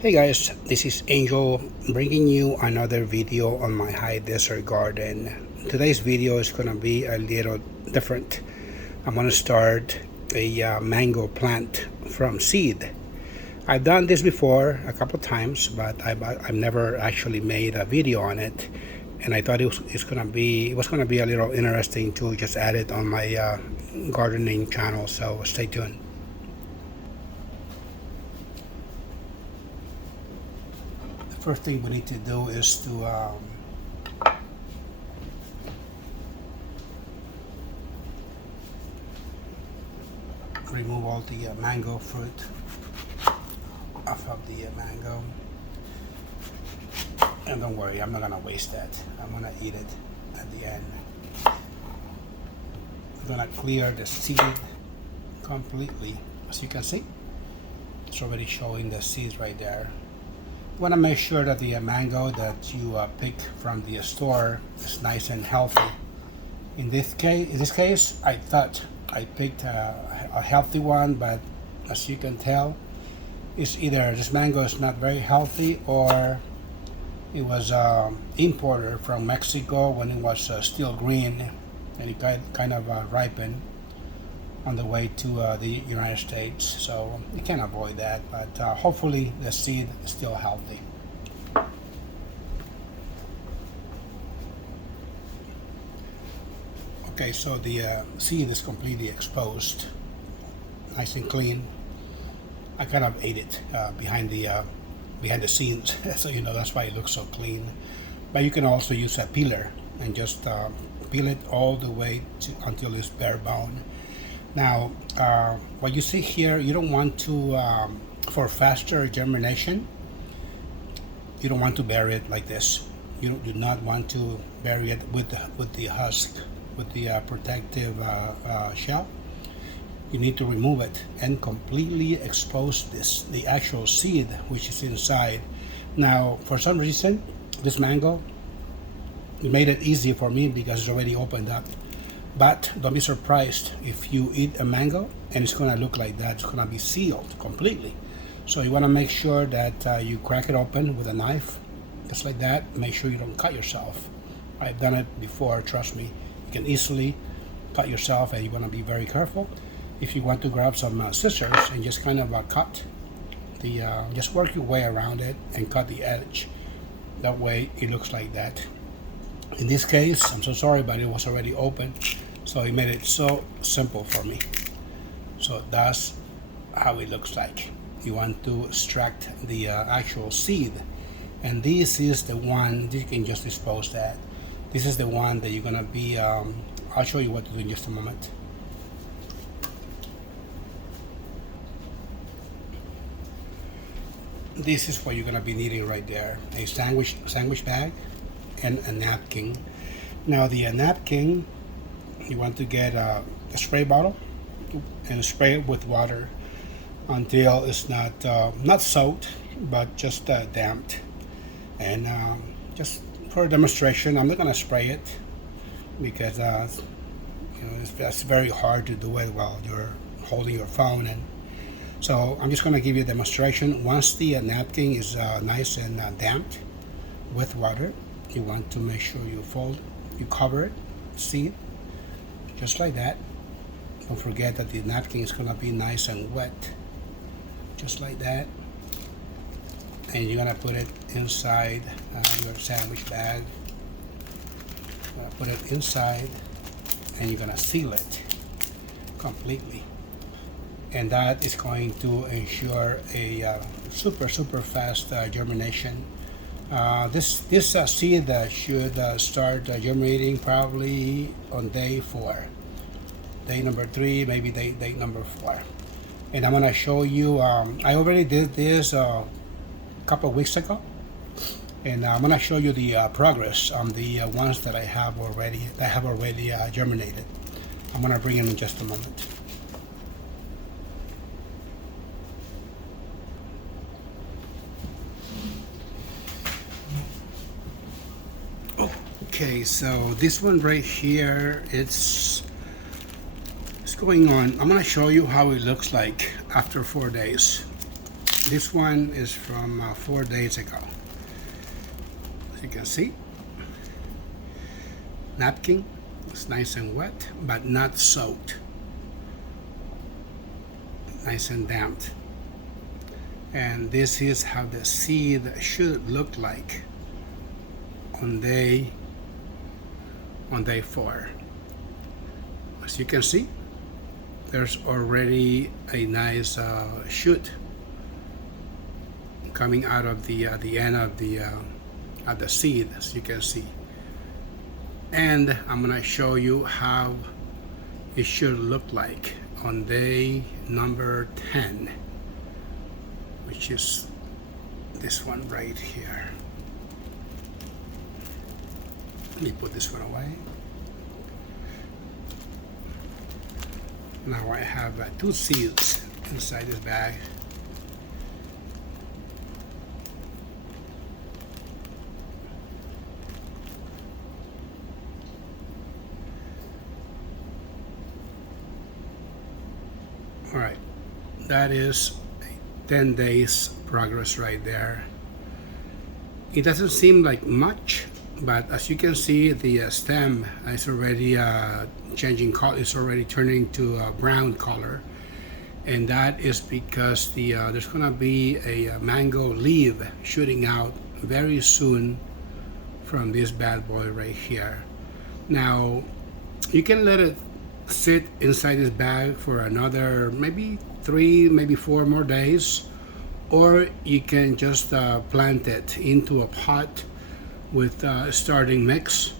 Hey guys, this is Angel bringing you another video on my high desert garden. Today's video is gonna be a little different. I'm gonna start a mango plant from seed. I've done this before a couple times, but I've never actually made a video on it, and I thought it was gonna be a little interesting to just add it on my gardening channel. So stay tuned. First thing we need to do is to remove all the mango fruit off of the mango. And don't worry, I'm not gonna waste that. I'm gonna eat it at the end. I'm gonna clear the seed completely. As you can see, it's already showing the seeds right there. You want to make sure that the mango that you pick from the store is nice and healthy. In this case, I thought I picked a healthy one, but as you can tell, it's either this mango is not very healthy or it was imported from Mexico when it was still green and it kind of ripened on the way to the United States. So you can avoid that, but hopefully the seed is still healthy. Okay, so the seed is completely exposed, nice and clean. I kind of ate it behind the scenes, so you know that's why it looks so clean. But you can also use a peeler and just peel it all the way until it's bare bone. Now, what you see here, you don't want to, for faster germination, you don't want to bury it like this. You do not want to bury it with the husk, with the protective shell. You need to remove it and completely expose the actual seed which is inside. Now, for some reason, this mango, it made it easy for me because it's already opened up. But don't be surprised if you eat a mango and it's gonna look like that. It's gonna be sealed completely. So you wanna make sure that you crack it open with a knife, just like that. Make sure you don't cut yourself. I've done it before, trust me. You can easily cut yourself and you wanna be very careful. If you want to grab some scissors and just kind of cut just work your way around it and cut the edge. That way it looks like that. In this case, I'm so sorry, but it was already open, so it made it so simple for me. So that's how it looks like. You want to extract the actual seed, and this is the one you can just dispose that. This is the one that you're gonna be. I'll show you what to do in just a moment. This is what you're gonna be needing right there: a sandwich bag and a napkin. Now the napkin, you want to get a spray bottle and spray it with water until it's not soaked, but just damped. And just for a demonstration, I'm not gonna spray it because that's very hard to do it while you're holding your phone. And so I'm just gonna give you a demonstration. Once the napkin is nice and damped with water, you want to make sure you cover it, see, just like that. Don't forget that the napkin is gonna be nice and wet, just like that. And you're gonna put it inside your sandwich bag. You're gonna put it inside, and you're gonna seal it completely. And that is going to ensure a super fast germination. This seed should start germinating probably on day 4, day number 3, maybe day number 4. And I'm gonna show you. I already did this a couple of weeks ago, and I'm gonna show you the progress on the ones that I have already germinated. I'm gonna bring in just a moment. Okay, so this one right here, it's going on. I'm gonna show you how it looks like after 4 days. This one is from 4 days ago. As you can see, napkin. It's nice and wet, but not soaked. Nice and damp. And this is how the seed should look like on day 4. As you can see, there's already a nice shoot coming out of the end of the seed, as you can see. And I'm gonna show you how it should look like on day number 10, which is this one right here. Let me put this one away. Now I have 2 seeds inside this bag. All right, that is 10 days progress right there. It doesn't seem like much, but as you can see, the stem is already changing color. It's already turning to a brown color, and that is because there's gonna be a mango leaf shooting out very soon from this bad boy right here. Now, you can let it sit inside this bag for another maybe 3, maybe 4 more days, or you can just plant it into a pot with starting mix,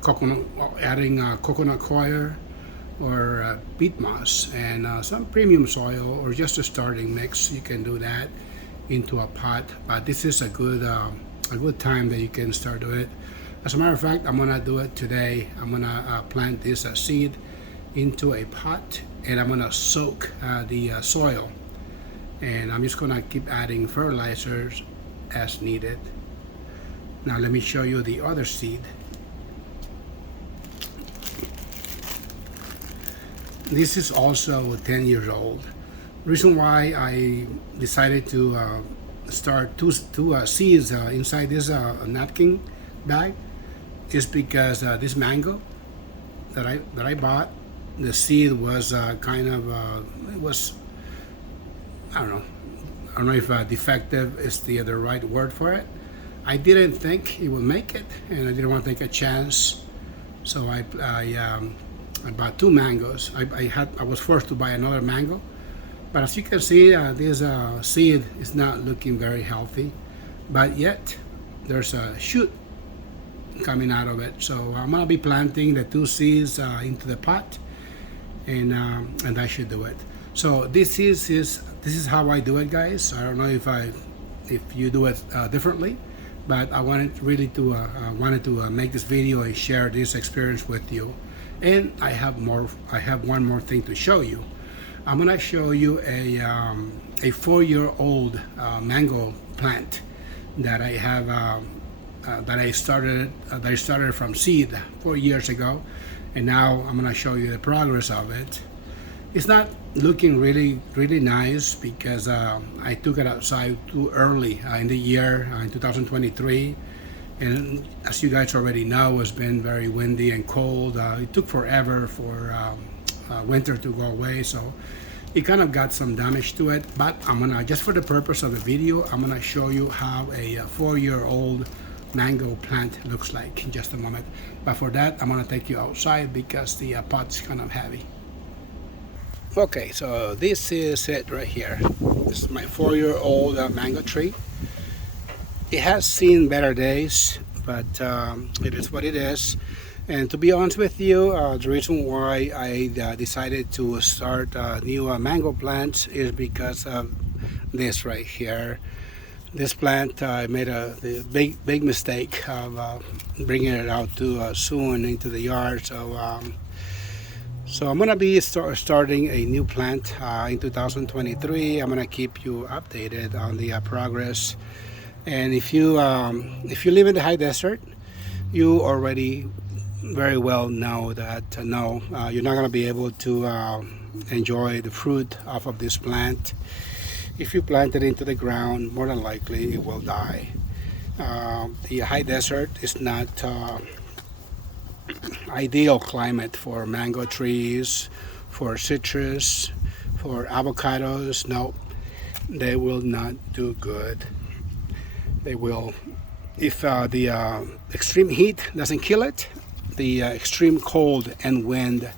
coconut, adding coconut coir or peat moss and some premium soil, or just a starting mix. You can do that into a pot, but this is a good time that you can start doing it. As a matter of fact, I'm gonna do it today. I'm gonna plant this seed into a pot, and I'm gonna soak the soil, and I'm just gonna keep adding fertilizers as needed. Now let me show you the other seed. This is also 10 years old. Reason why I decided to start two seeds inside this napkin bag is because this mango that I bought, the seed was kind of it was, I don't know if defective is the right word for it. I didn't think it would make it, and I didn't want to take a chance, so I bought 2 mangoes. I was forced to buy another mango, but as you can see, this seed is not looking very healthy, but yet there's a shoot coming out of it. So I'm gonna be planting the 2 seeds into the pot, and I should do it. So this is how I do it, guys. I don't know if you do it differently, but I wanted really to make this video and share this experience with you. And I have one more thing to show you. I'm gonna show you a 4-year-old mango plant that I have that I started from seed 4 years ago, and now I'm gonna show you the progress of it. It's not looking really nice because I took it outside too early in the year, in 2023, and as you guys already know, it's been very windy and cold. It took forever for winter to go away, so it kind of got some damage to it. But I'm gonna, just for the purpose of the video, I'm gonna show you how a 4-year-old mango plant looks like in just a moment. But for that, I'm gonna take you outside because the pot's kind of heavy. Okay, so this is it right here. This is my 4-year-old mango tree. It has seen better days, but it is what it is. And to be honest with you, the reason why I decided to start new mango plants is because of this right here. This plant, I made the big mistake of bringing it out too soon into the yard. So I'm gonna be starting a new plant in 2023. I'm gonna keep you updated on the progress. And if you live in the high desert, you already very well know that you're not gonna be able to enjoy the fruit off of this plant. if you plant it into the ground, more than likely it will die. The high desert is not ideal climate for mango trees, for citrus, for avocados. No, they will not do good. They will, if the extreme heat doesn't kill it, the extreme cold and wind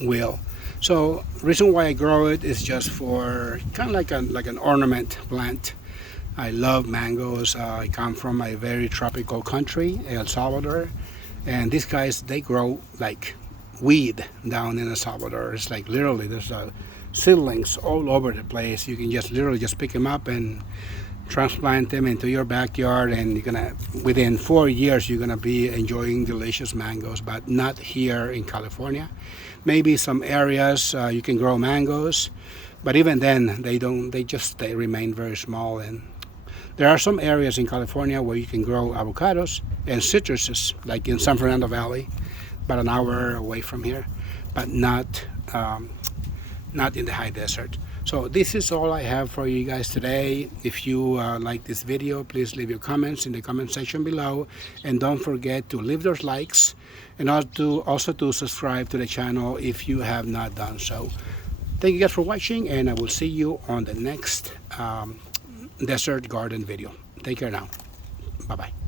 will. So reason why I grow it is just for kind of like an ornament plant. I love mangoes. I come from a very tropical country, El Salvador, and these guys, they grow like weed down in El Salvador. It's like literally there's seedlings all over the place. You can just literally just pick them up and transplant them into your backyard, and you're gonna, within 4 years, you're gonna be enjoying delicious mangoes. But not here in California. Maybe some areas you can grow mangoes, but even then they remain very small. And there are some areas in California where you can grow avocados and citruses, like in San Fernando Valley, about an hour away from here, but not in the high desert. So this is all I have for you guys today. If you like this video, please leave your comments in the comment section below, and don't forget to leave those likes, and also to subscribe to the channel if you have not done so. Thank you guys for watching, and I will see you on the next desert garden video. Take care now. Bye bye.